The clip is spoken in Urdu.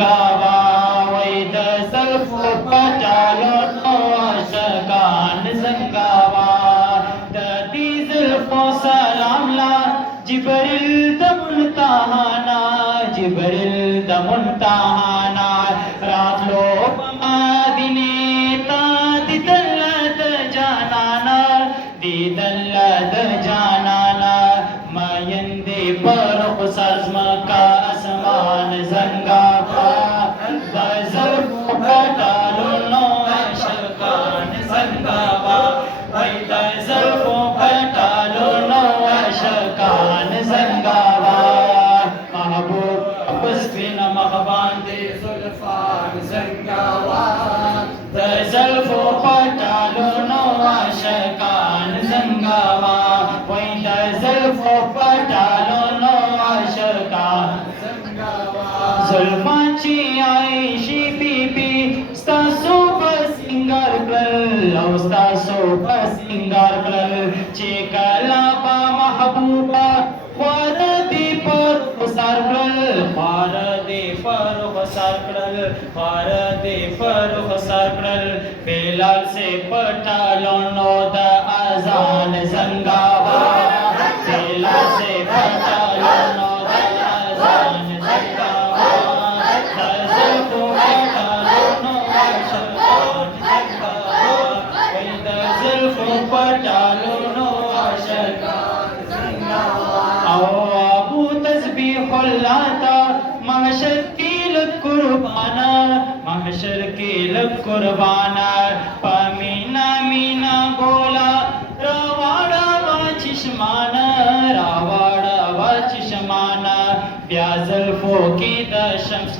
زنگاوا وید زلف پټالو نو عاشقان زنگاوا د دې زلفو سلام لا جبريل د منتهانا جبريل د منتهانا راتلو مدینه تا دیدل د جانانا دیدل د جانانا مایندې پر خسر زمکا اسمان زنگاوا د زلفو پټالو نو عاشقان زنگاوا وای د زلفو پټالو نو عاشقان زنگاوا محبوب پسپین مخ باندې زلفان زنگاوا د زلفو پټالو نو عاشقان زنگاوا وای د زلفو پټالو نو عاشقان زنگاوا زلفان چې عایشی بیبي ستاسو په سنگار کړل او ستاسو په سنگار کړل چې کله به محبوبه خوار دې پر خسار کړل خوار دې پر خسار کړل خوار دې پر خسار کړل بلال سے پټالو نو د اذان زنگاوا بلال سے پټالو نو د اذان زنگاوا د زلفو پټالو نو عاشقان زنگاوا وای د زلفو پټالو نو عاشقان زنگاوا او ابو تسبیح الله تا محشر کې لک قربانا محشر کې لک قربانا پمینا مینا ګولا راواړه وا چشمانا راواړه وا چشمانا بیا زلفو کې د شمس